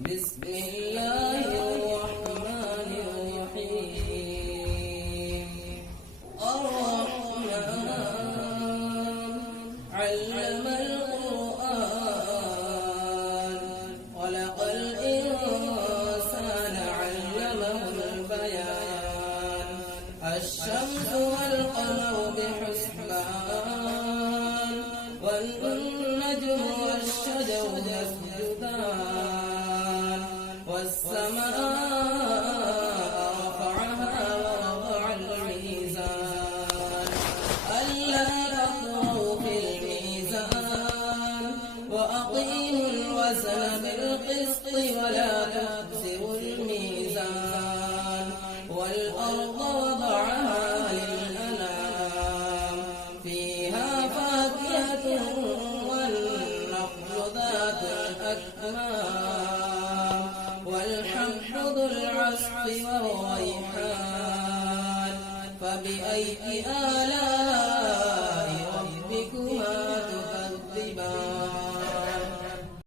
بسم الله الرحمن الرحيم. الرحمن علم القرآن خلق الإنسان علمه البيان. الشمس والقمر بحسبان والنجم والشجر يسجدان والسماء رفعها ووضع الميزان ألا تطغوا في الميزان وأقيموا الوزن بالقسط ولا تخسروا الميزان والأرض وضعها للأنام فيها فاكهة والنخل ذات الأكمام والحب ذو العصف والريحان. فبأي آلاء